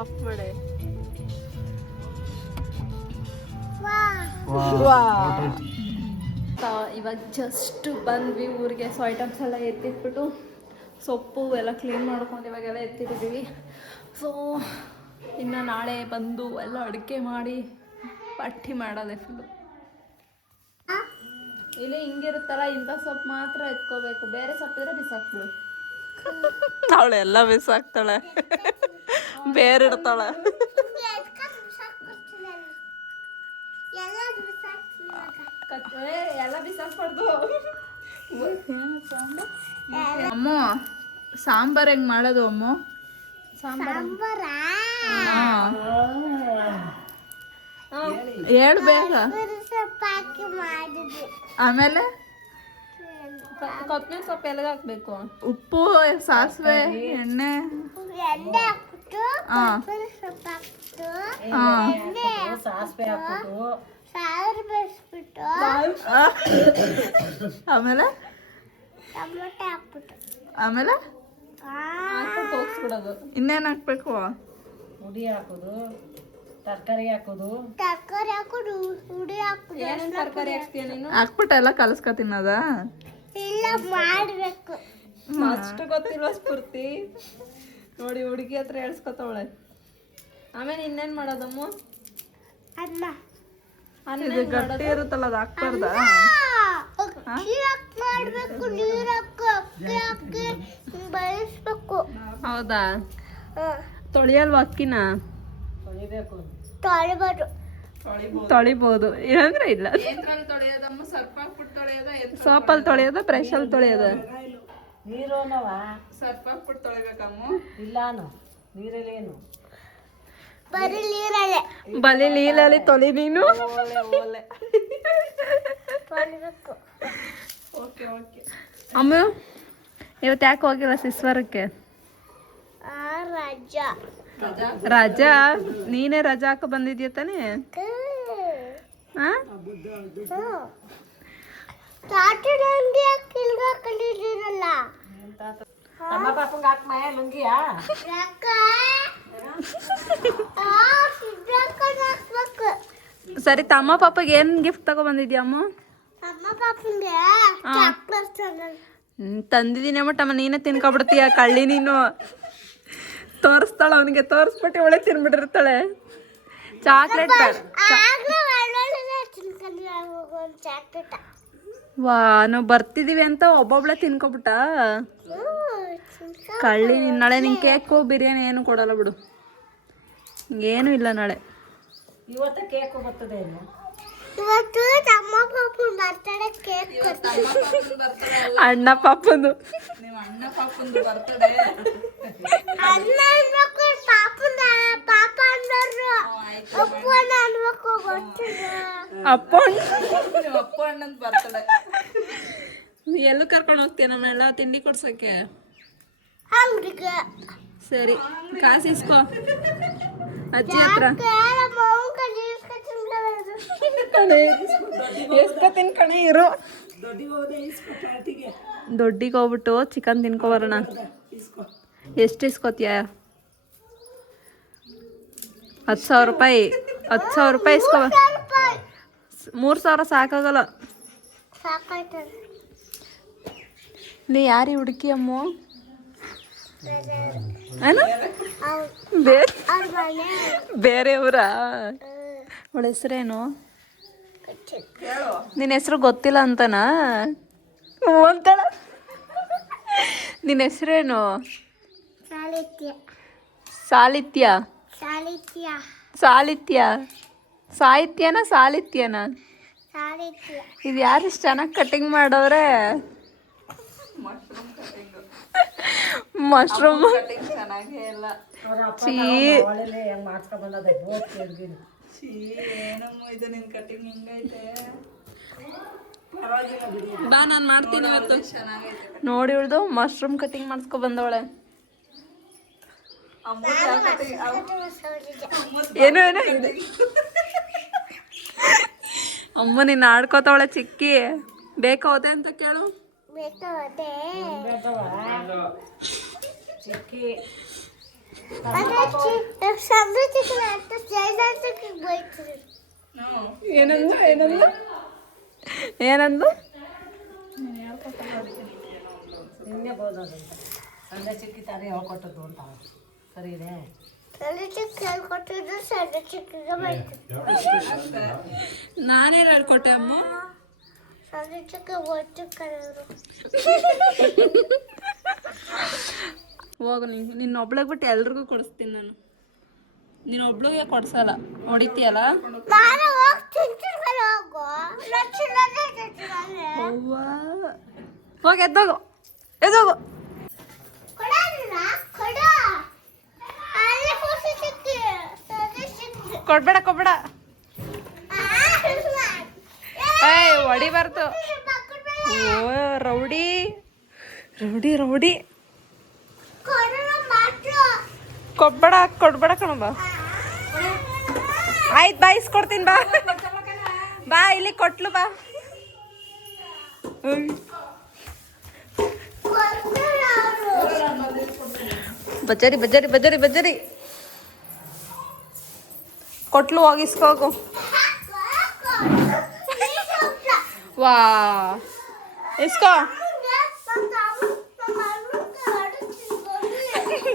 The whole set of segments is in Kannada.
ಆಫ್ ಮಾಡೆ. ಇವಾಗ ಜಸ್ಟ್ ಬಂದ್ವಿ ಊರಿಗೆ. ಸೊ ಐಟಮ್ಸ್ ಎಲ್ಲ ಎತ್ತಿಟ್ಬಿಟ್ಟು ಸೊಪ್ಪು ಎಲ್ಲ ಕ್ಲೀನ್ ಮಾಡ್ಕೊಂಡು ಇವಾಗೆಲ್ಲ ಎತ್ತಿಟ್ಟಿದ್ದೀವಿ. ಸೊ ಇನ್ನು ನಾಳೆ ಬಂದು ಎಲ್ಲ ಅಡುಗೆ ಮಾಡಿ ಪಟ್ಟಿ ಮಾಡೋದೆ ಫುಲ್ಲು. ಇಲ್ಲಿ ಹಿಂಗಿರುತ್ತಲ್ಲ, ಇಂಥ ಸೊಪ್ಪು ಮಾತ್ರ ಎತ್ಕೋಬೇಕು, ಬೇರೆ ಸೊಪ್ಪಿದ್ರೆ ಬಿಸಾಕ್ಬಿಡು. ಅವಳೆಲ್ಲ ಬಿಸಾಕ್ತಾಳೆ, ಬೇರೆ ಇಡ್ತಾಳೆ. ಎಲ್ಲ ಬಿಸಾಕ್ಬಾರ್ದು. ಅಮ್ಮ ಸಾಂಬಾರ್ ಹೆಂಗ್ ಮಾಡೋದು ಅಮ್ಮ? ಸಾಂಬಾರ ಹೇಳು ಬೇಗ. ಆಮೇಲೆ ಕೊತ್ತಂಬರಿ ಸೊಪ್ಪು ಎಲ್ಲಿಗೆ ಹಾಕ್ಬೇಕು? ಉಪ್ಪು, ಸಾಸಿವೆ, ಎಣ್ಣೆ. ಆಮೇಲೆ ಆಮೇಲೆ ಹೋಗ್ಸ್ಬಿಡೋದು. ಇನ್ನೇನು ಹಾಕ್ಬೇಕು? ಹುಡಿ ಹಾಕೋದು, ತರಕಾರಿ ಹಾಕೋದು. ಹುಡಿ ಹಾಕೋದು. ಏನೇನು ತರಕಾರಿ ಹಾಕ್ತೀಯ ನೀನು? ಹಾಕ್ಬಿಟ್ಟು ಎಲ್ಲ ಕಲಸ್ಕೊ ತಿನ್ನೋದ? ಇಲ್ಲ, ಮಾಡ್ಬೇಕು. ಅಷ್ಟು ಗೊತ್ತಿಲ್ವ ಸ್ಫೂರ್ತಿ? ನೋಡಿ ಹುಡುಗಿ ಹತ್ರ ಹೇಳ್ಸ್ಕೊತವಳೆ. ಆಮೇಲೆ ಇನ್ನೇನು ಮಾಡೋದಮ್ಮ? ಅನ್ನ. ಇದು ಗಟ್ಟಿ ಇರುತ್ತಲ್ಲ, ಅದು ಹಾಕ್ಬಾರ್ದ? ಹೌದಾ? ತೊಳಿಯಲ್ವಾ ಅಕ್ಕಿನ? ತೊಳಿಬಹುದು, ಇಲ್ಲಂದ್ರೆ ಇಲ್ಲ. ಸೋಪಲ್ಲಿ ತೊಳೆಯೋದ, ಬ್ರಷಲ್ಲಿ ತೊಳೆಯೋದ? ಸರ್ಫ್ ಹಾಕ್ಬಿಟ್ಟು ತೊಳಿಬೇಕಮ್ಮ. ಇಲ್ಲಾನು ನೀರಲ್ಲೇನು, ಬರೀ ನೀರಲ್ಲಿ ತೊಳಿ ನೀನು. ಅಮ್ಮ ಇವತ್ತು ಯಾಕೆ ಹೋಗಿಲ್ಲ ಸಿಸ್ವರಕ್ಕೆ? ರಜಾ? ನೀನೇ ರಜಾ ಹಾಕ ಬಂದಿದ್ಯಾ ತಾನೇ? ಸರಿ, ತಮ್ಮ ಪಾಪಗೆ ಏನ್ ಗಿಫ್ಟ್ ತಗೋ ಬಂದಿದ್ಯಮ್ಮ? ತಂದಿದ್ದೀನಿ ಅಮ್ಮ. ನೀನೇ ತಿನ್ಕೊಬಿಡ್ತೀಯ ಕಳ್ಳಿ ನೀನು. ತೋರಿಸ್ತಾಳ ಅವನಿಗೆ, ತೋರಿಸ್ಬಿಟ್ಟು ಒಳ್ಳೆ ತಿನ್ಬಿಟ್ಟಿರ್ತಾಳೆ. ಚಾಕ್ಲೇಟ್ ವಾ, ನಾವು ಬರ್ತಿದೀವಿ ಅಂತ ಒಬ್ಬೊಬ್ಳೆ ತಿನ್ಕೊಬಿಟ್ಟ ಕಳ್ಳಿ. ನಾಳೆ ನಿಂಗೆ ಕೇಕು ಬಿರಿಯಾನಿ ಏನು ಕೊಡಲ್ಲ ಬಿಡು, ಏನು ಇಲ್ಲ ನಾಳೆ. ಇವತ್ತು ಕೇಕ್ ಬರ್ತದೆ. ಅಣ್ಣ ಪಾಪಂದು. ಅಪ್ಪ ಅಣ್ಣಂದು ಬರ್ತಡೆ. ಎಲ್ಲೂ ಕರ್ಕೊಂಡು ಹೋಗ್ತೀಯ ನಮ್ಮೆಲ್ಲ ತಿಂಡಿ ಕೊಡ್ಸಕ್ಕೆ? ಸರಿ, ಕಾಸು ಇಸ್ಕೋ ಅಜ್ಜಿ ಹತ್ರ. ಎಸ್ಕೊತೀನಿ ಕಣೆ, ಇರು. ದೊಡ್ಡಿಗೆ ಹೋಗ್ಬಿಟ್ಟು ಚಿಕನ್ ತಿನ್ಕೊ ಬರೋಣ. ಎಷ್ಟು ಇಸ್ಕೊತೀಯ? 10,000 ರೂಪಾಯಿ. 10,000 ರೂಪಾಯಿ ಇಸ್ಕೊ. 3,000 ಸಾಕಾಗಲ್ಲ. ನೀ ಯಾರಿ ಹುಡುಕಿ ಅಮ್ಮ? ಬೇರೆಯವರ? ಅವಳ ಹೆಸರೇನು? ನಿನ್ನ ಹೆಸರು ಗೊತ್ತಿಲ್ಲ ಅಂತನಾ? ಅಂತಾಳ. ನಿನ್ನ ಹೆಸರೇನು? ಸಾಲಿತ್ಯ. ಸಾಲಿತ್ಯ. ಸಾಹಿತ್ಯನ ಸಾಲಿತ್ಯನ? ಇದು ಯಾರು ಇಷ್ಟು ಚೆನ್ನಾಗಿ ಕಟಿಂಗ್ ಮಾಡವ್ರೆ? ಮಶ್ರೂಮ್ ಚೆನ್ನಾಗೇ ಇಲ್ಲ. ಬಾ, ನಾನು ಮಾಡ್ತೀನಿ ಇವತ್ತು. ನೋಡಿ ಇವಳ್ದು ಮಶ್ರೂಮ್ ಕಟಿಂಗ್ ಮಾಡಿಸ್ಕೊ ಬಂದವಳೆ. ಏನು ಏನು ಅಮ್ಮ ನಿನ್ನ ಆಡ್ಕೋತವಳೆ ಚಿಕ್ಕಿ. ಬೇಕಾವತೆ ಅಂತ ಕೇಳು. ಚಿಕ್ಕಿ ಏನಂದು ಏನಂದು ಏನಂದು ನಿನ್ನೆ ಬೋದಂತ ಸಂಜೆ ಚಿಕ್ಕಿ ತಾನೇ ಹೇಳ್ಕೊಟ್ಟದ್ದು ಅಂತ ಸರಿನೇ ನಾನೇನು ಹೇಳ್ಕೊಟ್ಟೆ ಅಮ್ಮ ಹೋಗು ನಿನ್ನ ಒಬ್ಳಿಗೆ ಬಿಟ್ಟು ಎಲ್ರಿಗೂ ಕೊಡಿಸ್ತೀನಿ ನಾನು ನೀನು ಒಬ್ಳಿಗೆ ಕೊಡ್ಸಲ್ಲ ಹೊಡಿತೀಯಲ್ಲ ಹೋಗಿ ಎದ್ದೋಗು ಎದ್ದೋಗು ಕೊಡ್ಬೇಡ ಕೊಡ್ಬೇಡ ಏಯ್ ಹೊಡಿಬಾರ್ದು ಓ ರೌಡಿ ರೌಡಿ ರೌಡಿ ಕೊಡ್ಬೇಡ ಕೊಡ್ಬೇಡ ಕಣಬ ಆಯ್ತು ಬಾ ಇಸ್ಕೊಡ್ತೀನಿ ಬಾ ಬಾ ಇಲ್ಲಿ ಕೊಟ್ಲು ಬಾ ಬಜಾರಿ ಬಜಾರಿ ಬಜಾರಿ ಬಜಾರಿ ಕೊಟ್ಲು ಹೋಗಿಸ್ಕೋಗು ವಾ ಇಸ್ಕೋ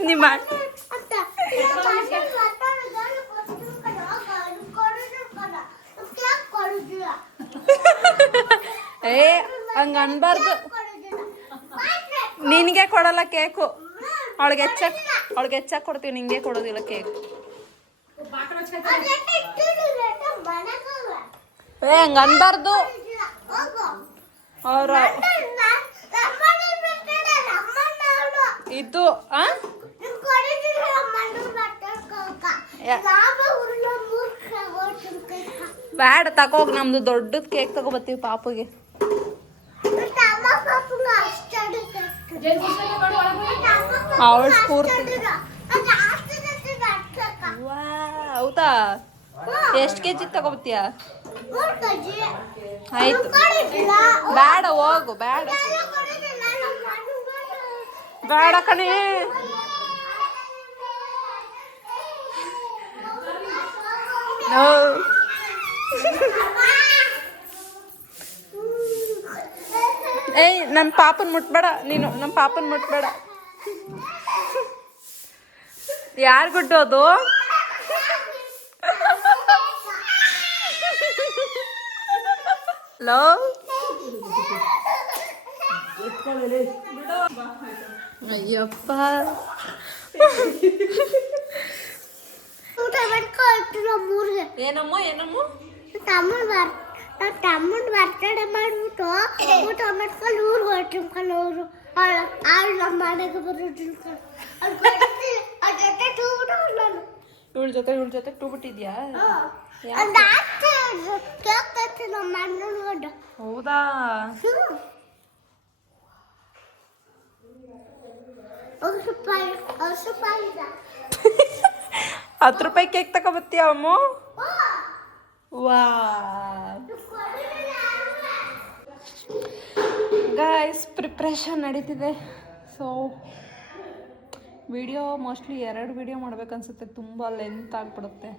ನಿಮ್ಮ ಏ ಹಂಗ ಅನ್ಬಾರ್ದು ನಿನಗೆ ಕೊಡಲ್ಲ ಕೇಕು ಅವಳಿಗೆ ಹೆಚ್ಚಾಗಿ ಕೊಡ್ತೀವಿ ನಿಂಗೆ ಕೊಡೋದಿಲ್ಲ ಕೇಕ್ ಏ ಹಂಗ ಅನ್ಬಾರ್ದು ಅವ್ರ ಇದು ಬ್ಯಾಡ ತಗೋಗ್ ನಮ್ದು ದೊಡ್ಡದ್ ಕೇಕ್ ತಗೋಬತ್ತೀವಿ ಪಾಪುಗೆ ಅವಳ ಸ್ಫೂರ್ತಿ ಹೌದಾ ಎಷ್ಟು ಕೆಜಿ ತಗೋಬತ್ತೀಯ ಆಯ್ತು ಬೇಡ ಹೋಗು ಬೇಡ ಬೇಡ ಕಣೆ ಏಯ್ ನನ್ನ ಪಾಪನ್ ಮುಟ್ಬೇಡ ನೀನು ನಮ್ಮ ಪಾಪನ್ ಮುಟ್ಬೇಡ ಯಾರು ಗುಡ್ಡೋದು ಹಲೋ ಅಯ್ಯಪ್ಪ ಏನಮ್ಮ ಏನಮ್ಮ ತಮ್ಮನ ಬರ್ತಡೇ ಮಾಡ್ಬಿಟ್ಟು ಊಟ ಮಾಡ್ಕೊಂಡು ಊರಿಗೆ ಹೊರಟಿರ್ಕೊಂಡು ಅವರು ಅವಳ ಮನೆಗೆ ಬರೋದು ಇವಳ ಜೊತೆ ಟೂ ಬಿಟ್ಟಿದ್ಯಾ ಹೌದಾ 10 ರೂಪಾಯಿ ಕೇಕ್ ತಗೋಬತ್ತೀಯ ಅಮ್ಮ ವಾ ಗೈಸ್ ಪ್ರಿಪ್ರೇಷನ್ ನಡೀತಿದೆ ಸೊ ವಿಡಿಯೋ ಮೋಸ್ಟ್ಲಿ 2 ವಿಡಿಯೋ ಮಾಡ್ಬೇಕನ್ಸುತ್ತೆ ತುಂಬ ಲೆಂತ್ ಆಗಿಬಿಡುತ್ತೆ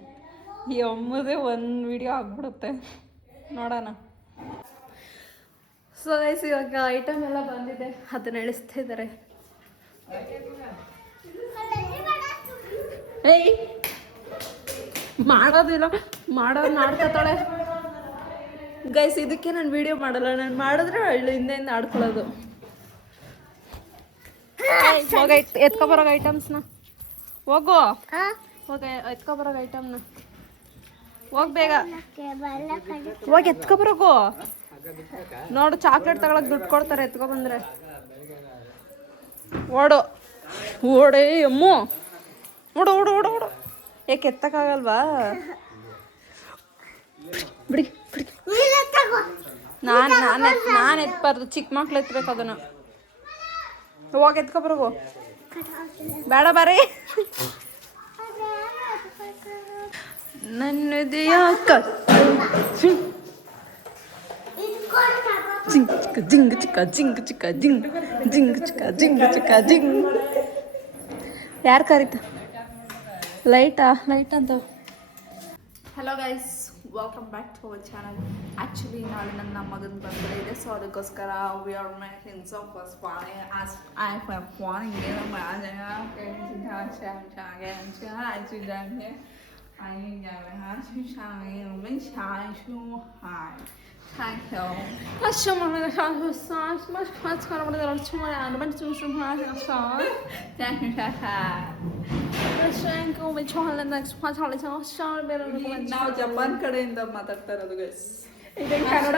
ಈ ಅಮ್ಮದೇ 1 ವಿಡಿಯೋ ಆಗಿಬಿಡುತ್ತೆ ನೋಡೋಣ ಸೊ ಗೈಸ್ ಇವಾಗ ಐಟಮ್ ಎಲ್ಲ ಬಂದಿದೆ ಅದನ್ನ ಇಳಿಸ್ತಾ ಇದ್ದಾರೆ ಏಯ್ ಮಾಡೋದಿಲ್ಲ ಮಾಡೋರು ಮಾಡ್ಕೊತಾಳೆ ಗೈಸ್ ಇದಕ್ಕೆ ನಾನು ವಿಡಿಯೋ ಮಾಡಲ್ಲ ನಾನು ಮಾಡಿದ್ರೆ ಅವಳು ಹಿಂದೆಯಿಂದ ಆಡ್ಕೊಳ್ಳೋದು ಹೋಗ ಎತ್ಕೊಬರೋಗ ಐಟಮ್ಸ್ನ ಹೋಗು ಹೋಗ ಎತ್ಕೊಬರೋಗ ಐಟಮ್ನ ಹೋಗ್ ಬೇಗ ಹೋಗಿ ಎತ್ಕೊಬರೋಗು ನೋಡು ಚಾಕ್ಲೇಟ್ ತಗೊಳಕ್ ದುಡ್ಡು ಕೊಡ್ತಾರೆ ಎತ್ಕೊಬಂದ್ರೆ ಓಡು ಓಡೇ ಅಮ್ಮು ಓಡು ಓಡು ಓಡು ಓಡು ಯಾಕೆ ಎತ್ತಕ್ಕಾಗಲ್ವಾ ಬಿಡಿ ಬಿಡಿ ನಾನು ಎತ್ಬಾರ್ದು ಚಿಕ್ಕ ಮಕ್ಳು ಎತ್ಬೇಕು ಅದನ್ನು ಹೋಗಿ ಎತ್ಕೊಬರೋಗು ಬೇಡ ಬಾರಿ ನನ್ನದೆಯ ಜಿಂಗ್ ಚಿಕ್ಕ ಜಿಂಗ್ ಚಿಕ್ಕ ಜಿಂಗ್ ಚಿಕ್ಕ ಜಿಂಗ್ ಜಿಂಗ್ ಚಿಕ್ಕ ಜಿಂಗ್ ಚಿಕ್ಕ ಜಿಂಗ್ ಯಾರು ಕರೀತ ಲೈಟ್ ಅಂತ. Hello guys, welcome back to our channel. Actually ನಾಳೆ ನನ್ನ ಮಗನ ಬರ್ತ್ಡೇ ಇದೆ, ಸೊ ಅದಕ್ಕೋಸ್ಕರ we are making some first ಪಾನಿ as I am panning Thank you. ನಾವು ಜಪಾನ್ ಕಡೆಯಿಂದ ಮಾತಾಡ್ತಾ ಇರೋದು ಗೈಸ್. ಕನ್ನಡ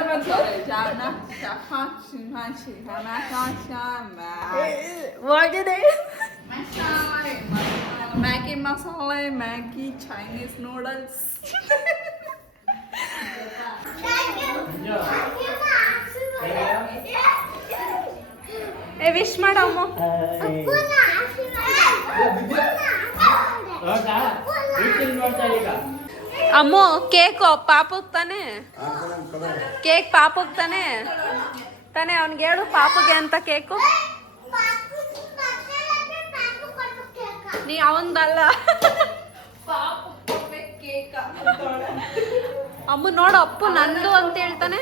ಮ್ಯಾಗಿ ಮಸಾಲೆ, ಮ್ಯಾಗಿ, ಚೈನೀಸ್ ನೂಡಲ್ಸ್. ವಿಶ್ ಮಾಡಮ್ಮ. ಅಮ್ಮು ಕೇಕು ಪಾಪಗ್ ತಾನೆ, ಕೇಕ್ ಪಾಪಗ್ ತಾನೆ ತಾನೆ ಅವ್ನಿಗೆ ಹೇಳು ಪಾಪಗೆ ಅಂತ ಕೇಕು. ನೀ ಅವಂದಲ್ಲ, ಅಮ್ಮ ನೋಡು ಅಪ್ಪು ನಂದು ಅಂತ ಹೇಳ್ತಾನೆ.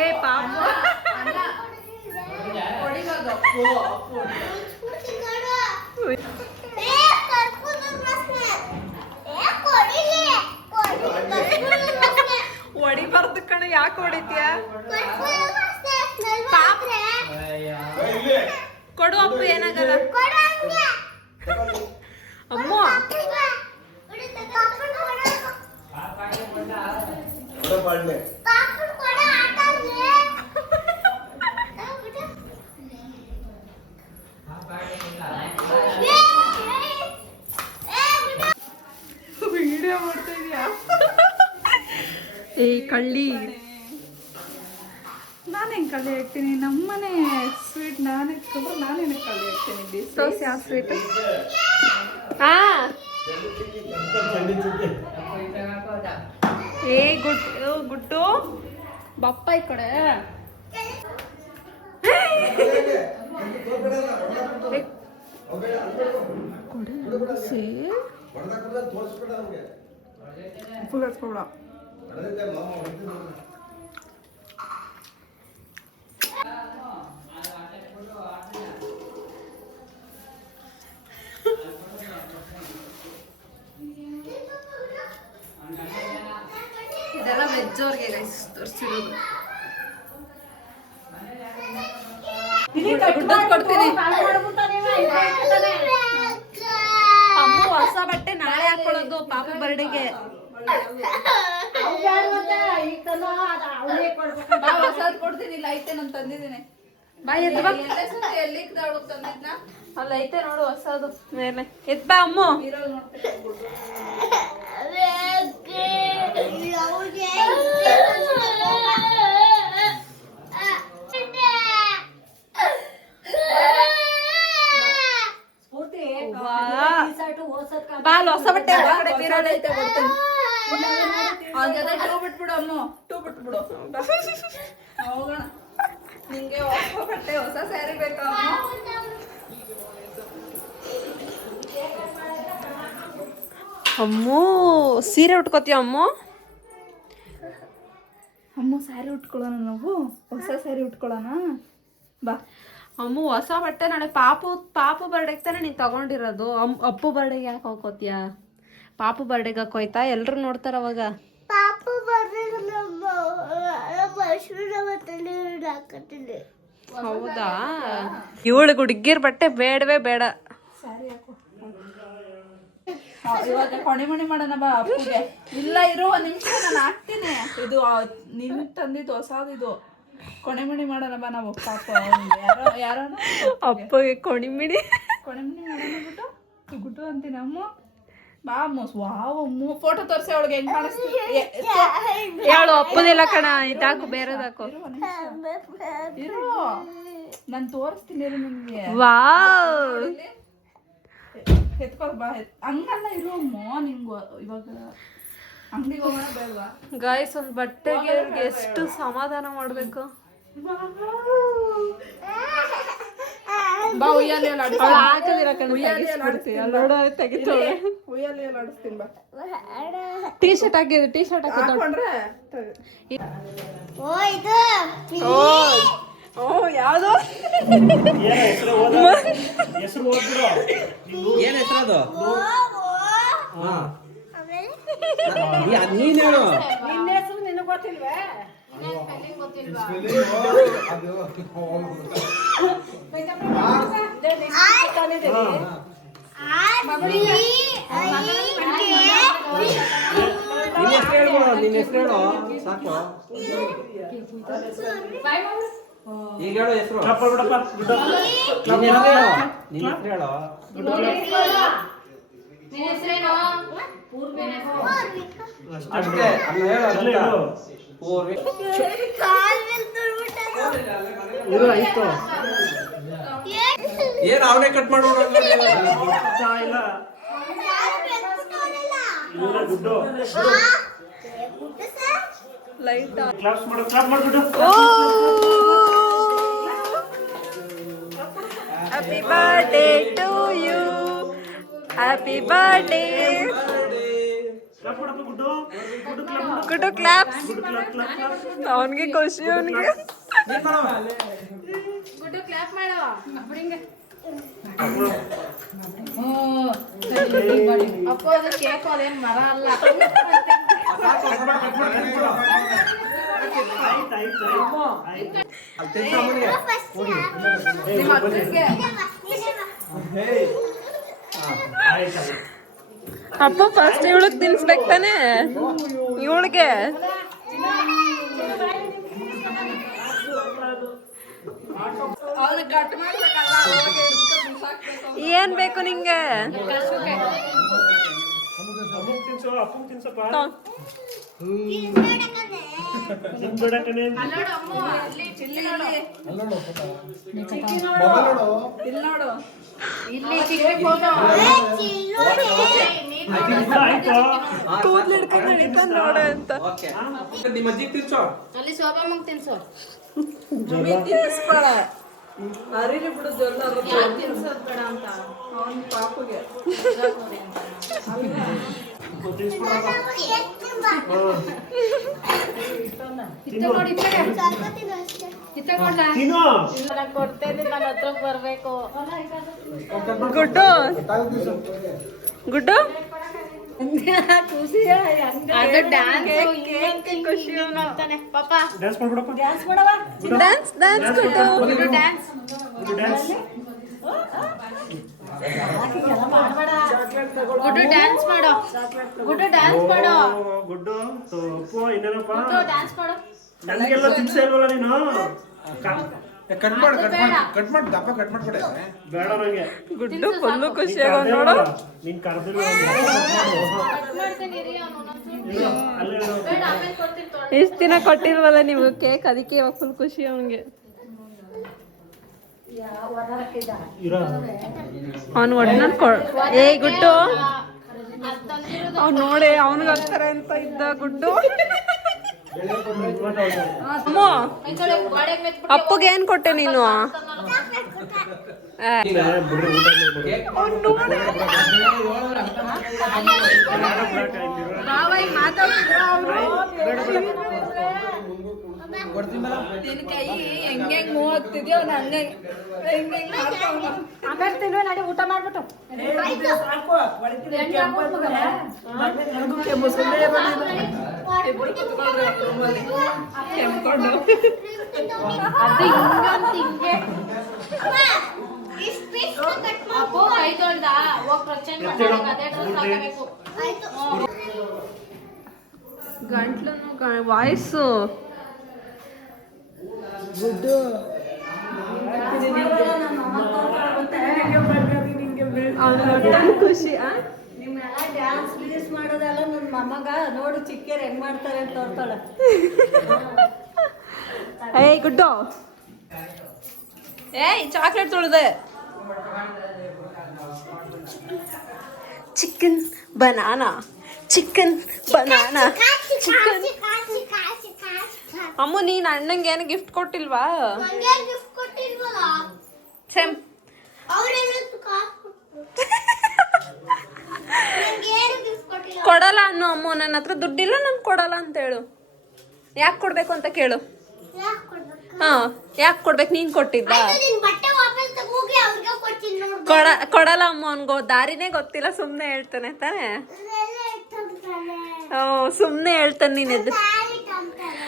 ಏ ಪಾಪ ಹೊಡಿಬಾರ್ದು ಕಣ, ಯಾಕೆ ಹೊಡಿತೀಯ? ಕೊಡು ಅಪ್ಪು, ಏನಾಗಲ್ಲ. ಅಮ್ಮ ವಿಡಿಯೋ ಮಾಡ್ತಾ ಇದೀಯಾ? ಏ ಕಳ್ಳಿ, ನಾನೇನು ಕಳ್ಳಿ ಹಾಕ್ತೀನಿ? ನಮ್ಮನೆ ಸ್ವೀಟ್ ನಾನೇ ಇಟ್ಕೊಂಡ್ರೆ ನಾನೇನು ಕಳ್ಳಿ ಹಾಕ್ತೀನಿ? ದೋಸೆ ಯಾವ ಸ್ವೀಟ್? ಏ ಗುಡ್ಡು ಬಪ್ಪ ಈ ಕಡೆ. ಫುಲ್ ಹಚ್ಕೊಬಿಡ. ಇದೆಲ್ಲ ವೆಜ್ ಅವ್ರಿಗೆ ಗೈಸ್ ತೋರಿಸಿರೋದು. ಕೊಡ್ತೀನಿ. ಅಮ್ಮ ಹೊಸ ಬಟ್ಟೆ ನಾಳೆ ಹಾಕೊಳ್ಳೋದು ಪಾಪ ಬರ್ಡೇಗೆ. ಹೊಸದ್ ಕೊಡ್ತೀನಿ, ಇಲ್ಲ ಐತೆ ನಾನು ತಂದಿದ್ದೀನಿ. ಬಾಯ್ ಎದ್ ಬಾ. ಅಲ್ಲ ಐತೆ ನೋಡು ಹೊಸದು ಮೇಲೆ. ಎದ್ ಬಾ ಅಮ್ಮ. ಬಾಲ್ ಹೊಸ ಬಟ್ಟೆ ಐತೆ ಕೊಡ್ತೀನಿ. ಟೂ ಬಿಟ್ಬಿಡು ಅಮ್ಮ, ಟೂ ಬಿಟ್ಬಿಡು. ಹೋಗೋಣ. ನಿಂಗೆ ಹೊಸ ಬಟ್ಟೆ ಹೊಸ ಸ್ಯಾರಿ ಬೇಕಾ? ಅಮ್ಮು ಸೀರೆ ಉಟ್ಕೋತೀಯ ಅಮ್ಮು? ಅಮ್ಮ ಸ್ಯಾರಿ ಉಟ್ಕೊಳ್ಳೋಣ, ನಾವು ಹೊಸ ಸ್ಯಾರಿ ಉಟ್ಕೊಳ್ಳೋಣ ಬಾ. ಅಮ್ಮ ಹೊಸ ಬಟ್ಟೆ ನಾಳೆ ಪಾಪು ಬರ್ಡೇಗೆ ತಾನೆ ನೀನು ತಗೊಂಡಿರೋದು. ಅಪ್ಪು ಬರ್ಡೇಗೆ ಯಾಕೆ ಹಾಕೋತೀಯ? ಪಾಪು ಬರ್ಡೇಗೆ ಹಾಕೋಯ್ತಾ? ಎಲ್ಲರೂ ನೋಡ್ತಾರ ಅವಾಗ. ಹೌದಾ? ಇವಳು ಹುಡುಗಿರ್ ಬಟ್ಟೆ ಬೇಡವೇ ಬೇಡ. ಇವಾಗ ಕೊಣಿಮಣಿ ಮಾಡೋಣ ಬಾ ಅಪ್ಪುಗೆ. ಇಲ್ಲ ಇರೋ ಒಂದ್ ನಿಮಿಷ, ನಾನು ಹಾಕ್ತೀನಿ. ಇದು ನಿನ್ ತಂದಿದ್ದು ಹೊಸದು, ಇದು ಕೊಣಿಮಣಿ ಮಾಡೋಣ ಬಾ ನಾವು. ಪಾಪ ಯಾರೋ ಅಪ್ಪಗೆ ಕೊಣಿಮಣಿ ಮಾಡೋಣ ಬಿಟ್ಟು ಗುಟ್ಟು ಅಂತೀನಿ. ಅಮ್ಮ ಬಾ ಅಮ್ಮ. ವಾವ್ ಅಮ್ಮ, ಫೋಟೋ ತೋರಿಸಿ ಅವಳಿಗೆ ಹೆಂಗ್ ಕಾಣಿಸ್ತೀವಿ ಹೇಳು. ಅಪ್ಪದಿಲ್ಲ ಕಣ, ಇದಾಕು ಬೇರೆದಾಕು. ಇರು ನಾನು ತೋರಿಸ್ತೀನಿ ನಿಮ್ಗೆ. ವಾವ್ ಎತ್ಕೊಳ್ ಬಾ ಹಂಗಲ್ಲ ಇರು ನಿಂಗು ಇವಾಗ ಅಂಗಡಿಗೆ ಹೋಗೋಣ ಬೇಡವಾ ಗಾಯ್ಸ್ ಒಂದು ಬಟ್ಟೆಗೆ ಅವ್ರಿಗೆ ಎಷ್ಟು ಸಮಾಧಾನ ಮಾಡ್ಬೇಕು ಬಾ ಉಯ್ಯಾಲಿ ಹಾಕದಿರ ತೆಗಿತಾಳೆ ಉಯ್ಯಾಲಿ ಆಡಿಸ್ತೀನಿ ಬಾ ಟೀ ಶರ್ಟ್ ಹಾಕಿದ್ರು ಟೀ ಶರ್ಟ್ ಹಾಕೊಂಡ್ರೆ ಓ ಇದು ಓ ಯಾವ್ದು ಹೆಸರು ಓದ್ಬಿಡು ಏನ್ ಹೆಸರದು ಆಮೇಲೆ ನೀನ್ ಹೇಳು ನಿನ್ನ ಹೆಸರು ನಿನಗೆ ಗೊತ್ತಿಲ್ವೇ ನಿನ್ನ ಹೆಸರು ಹೇಳ್ಬಿಡು ನಿನ್ನ ಹೆಸರು ಹೇಳು ಸಾಕು ಈಗ ಹೇಳು ಹೆಸರು ನಿನ್ನ ಹೆಸರು ಹೇಳು ನಿನ್ನ ಹೆಸರು ಹೇಳು ಅಷ್ಟೇ ಅದನ್ನ ಹೇಳು ಏನ್ ಅವನೇ ಕಟ್ ಮಾಡೋಣ light happy birthday to you happy birthday Guddu claps ಅವನಿಗೆ ಖುಷಿ ಅವನಿಗೆ ಗುಡ್ಡು ಕ್ಲಾಪ್ ಮಾಡವ ಅಪ್ಪ ಅದು ಕೇಕ್ ಅದೇನು ಮರ ಅಲ್ಲ ನಿಮ್ಮ ಅಕ್ಕನಿಗೆ ಅಪ್ಪ ಫಸ್ಟ್ ಇವಳಿಗೆ ತಿನ್ಸ್ಬೇಕು ತಾನೆ ಇವಳಿಗೆ ಏನ್ ಬೇಕು ನಿಂಗೆ ಕೂದಲು ಹಿಡ್ಕೊಂಡು ಹಿಡಿತಾನೆ ನೋಡ ಅಂತ ನಿಮ್ಮ ಅಜ್ಜಿ ತಿನ್ಸೋ ಅಲ್ಲಿ ಶೋಭಾಮಂಗ್ ತಿನ್ಸೋ ತಿನ್ನಿಸ್ಬೇಡ ಅರಿಲಿ ಬಿಡು ಜೊಲ್ಲ ತಿನ್ಸೋದ್ ಬೇಡ ಅಂತ ಅವನ್ ಪಾಪುಗೆ ಕೊಡ್ತೇನೆ ನನ್ನ ಹತ್ರ ಬರ್ಬೇಕು ಗುಡ್ಡು ಗುಡ್ಡು ಖುಷಿ ಅದು ಡ್ಯಾನ್ಸ್ ಖುಷಿ ಅಂತಾನೆ ಪಾಪ ಡ್ಯಾನ್ಸ್ ಮಾಡ್ಬಿಡಪ್ಪ ಡ್ಯಾನ್ಸ್ ಮಾಡವ ಡ್ಯಾನ್ಸ್ ಡ್ಯಾನ್ಸ್ ಗುಡ್ಡು ಡ್ಯಾನ್ಸ್ ಡ್ಯಾನ್ಸ್ ಗುಡ್ಡು ಡ್ಯಾನ್ಸ್ ಮಾಡೋ ಗುಡ್ಡು ಡ್ಯಾನ್ಸ್ ಮಾಡೋ ಗುಡ್ಡು ಅಪ್ಪು ಇನ್ನೇನಪ್ಪ ಗುಡ್ಡು ಡ್ಯಾನ್ಸ್ ಮಾಡೋ ನನಗೆಲ್ಲ ತಿನ್ಸೇ ಇಲ್ವಲ್ಲ ನೀನು ಕಟ್ ಮಾಡಿ ದಪ್ಪ ಕಟ್ ಮಾಡ್ಕೊಡೆ ಬೇಡ ನಂಗೆ ಗುಡ್ಡು ಫುಲ್ಲು ಖುಷಿಯಾಗ ನೋಡು ನೀನ್ ಕರೆದಿಲ್ಲ ಇಷ್ಟ ದಿನ ಕೊಟ್ಟಿಲ್ವಲ್ಲ ನೀವು ಕೇಕ್ ಅದಕ್ಕೆ ಇವಾಗ ಫುಲ್ ಖುಷಿ ಅವನಿಗೆ ಅವನು ಒಟ್ಟಿನ ಏ ಗುಡ್ಡು ಅವ್ನು ನೋಡಿ ಅವನಿಗೆ ಆಗ್ತಾರೆ ಅಂತ ಇದ್ದ ಗುಡ್ಡು ಅಮ್ಮ ಅಪ್ಪಗೆ ಏನ್ ಕೊಟ್ಟೆ ನೀನು ನಿನ್ ಕೈ ಹೆಂಗ್ ಮೂವ್ ಆಗ್ತಿದ್ಯೋ ಅವ್ನ ಹಂಗೆ ಆಮೇಲೆ ತಿನ್ನುವ ನಡಿ ಊಟ ಮಾಡ್ಬಿಟ್ಟು ಅಪ್ಪು ಕೈ ತೊಳ್ದ ಹೋಗ್ ಪ್ರಚಂಡ್ ಅದೇ ಡ್ರೆಸ್ ಹಾಕಬೇಕು ಗಂಟ್ಲು ವಾಯ್ಸು ಖುಷಿ ನಿಮ್ಮೆಲ್ಲ ಡ್ಯಾನ್ಸ್ ಗೀನ್ಸ್ ಮಾಡೋದೆಲ್ಲ ನನ್ನ ಮೊಮ್ಮಗ ನೋಡು ಚಿಕ್ಕೇರು ಹೆಂಗ್ ಮಾಡ್ತಾರೆ ಅಂತ ತೋರ್ತಾಳೆ ಏಯ್ ಗುಡ್ಡು ಏಯ್ ಚಾಕ್ಲೇಟ್ ತೊಳ್ದೆ chicken banana chicken banana chicken. ಕಾಸಿ ಕಾಸಿ ಕಾಸಿ ಅಮ್ಮು ನೀನ್ ಅಣ್ಣಂಗೆ ಏನು ಗಿಫ್ಟ್ ಕೊಟ್ಟಿಲ್ವಾ? ನಂಗೆ ಗಿಫ್ಟ್ ಕೊಟ್ಟಿಲ್ವಲ್ಲ ಸೇಮ್ ಅವ್ರೇನು ಕಾಸು ನಂಗೆ ಏನು ಗಿಫ್ಟ್ ಕೊಟ್ಟಿಲ್ಲ. ಕೊಡಲ್ಲ ಅನ್ನು ಅಮ್ಮು, ನನ್ನ ಹತ್ರ ದುಡ್ಡಿಲ್ಲ, ನಾನು ಕೊಡಲ್ಲ ಅಂತ ಹೇಳು. ಯಾಕೆ ಕೊಡ್ಬೇಕು ಅಂತ ಕೇಳು. ಯಾಕೆ ಕೊಡ್ಬೇಕು? ಹಾ ಯಾಕೆ ಕೊಡ್ಬೇಕು? ನೀನ್ ಕೊಟ್ಟಿದ್ದ? ಆಯ್ತು, ನಿನ್ ಬಟ್ಟೆ ವಾಪಸ್ ತಗೋಗಿ ಅವ್ರಿಗೆ ಕೊಡ್ತೀನಿ ನೋಡು. ಕೊಡಲ್ಲ ಅಮ್ಮ, ಅವನ್ಗೋ ದಾರಿನೇ ಗೊತ್ತಿಲ್ಲ, ಸುಮ್ನೆ ಹೇಳ್ತಾನೆ ತಾನೆ. ಇದೆಲ್ಲ ಇಟ್ಟಂತಾನೆ. ಸುಮ್ನೆ ಹೇಳ್ತಾನೆ ನೀನ್ ಎದ್ದು. ತಾಳಿ ತಂತಾನೆ.